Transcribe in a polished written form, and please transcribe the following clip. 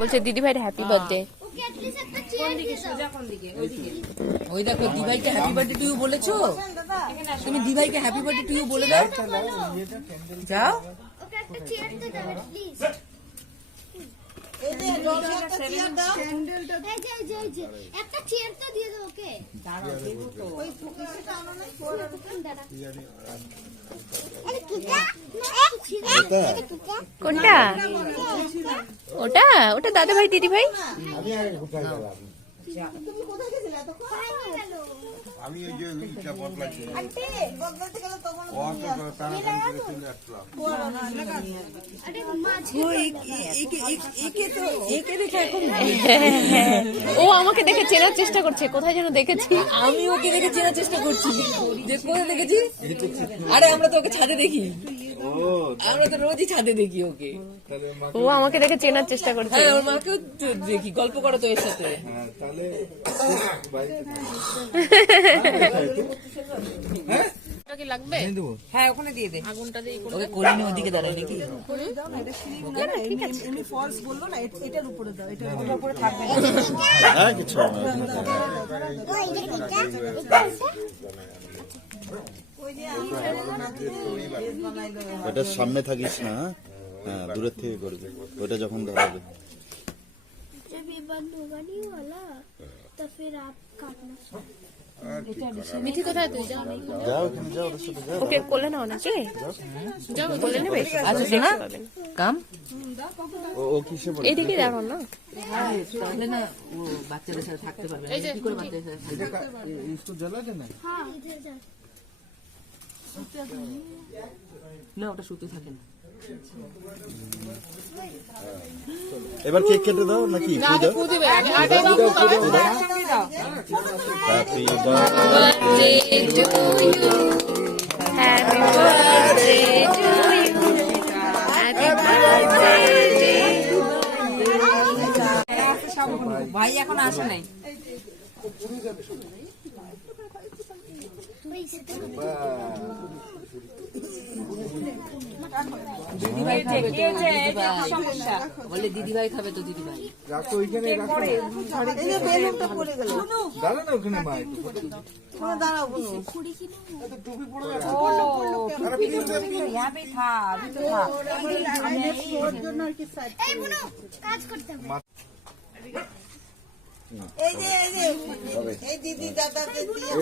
বলছে দিদি ভাইয়ের হ্যাপি বার্থডে। ওই দেখো দিভাইকে হ্যাপি বার্থডে টু ইউ বলেছো তুমি? দিভাইকে হ্যাপি বার্থডে টু ইউ বলে দাও। যাও কোনটা? ওটা ওটা দাদা ভাই দিদি ভাই। আমি ওই যে ও আমাকে দেখে চেনার চেষ্টা করছে, কোথায় যেন দেখেছি। আমি ওকে দেখে চেনার চেষ্টা করছি যে কোথায় দেখেছি। আরে আমরা তো ওকে ছাদে দেখি, আমরা তো রোজই ছাদে দেখি ওকে। ও আমাকে দেখে চেনার চেষ্টা করছে। হ্যাঁ ওর মাকেও দেখি, গল্প করো তো এর সাথে। কি লাগবে? হ্যাঁ ওখানে দিয়ে দে, আগুনটা দিয়ে ওকে করিনি ওদিকে দাঁড়ায় নাকি। কিছু ওটার সামনে থাকিস না, হ্যাঁ দূরের থেকে করবি ওটা যখন ধরাবে। মিঠি কোথায়? তুই যাও, যাও এখানে যাও, ওদের সাথে যাও। ওকে কোলে নাও নাকি? যাও কোলে নেবে। আচ্ছা শোনা কাম ও কিসে পড়ে? এদিকে দাঁড়াও না। তাহলে না ও বাচ্চাদের সাথে থাকতে পারবে না। কি করে বাচ্চাদের সাথে থাকবে? इसको जला देना है। না ওটা শুতে থাকে না। এবার কেক কেটে দাও নাকি? আগে ফু দিবে, আগে আগে দাও। Happy birthday to you, happy birthday to you, happy birthday. ভাই এখন আসে নাই। দিদিভাই খাবে তো দিদিভাই, বলে দিদিভাই খাবে তো দিদিভাই। এই দিদি দাদাকে দিয়ে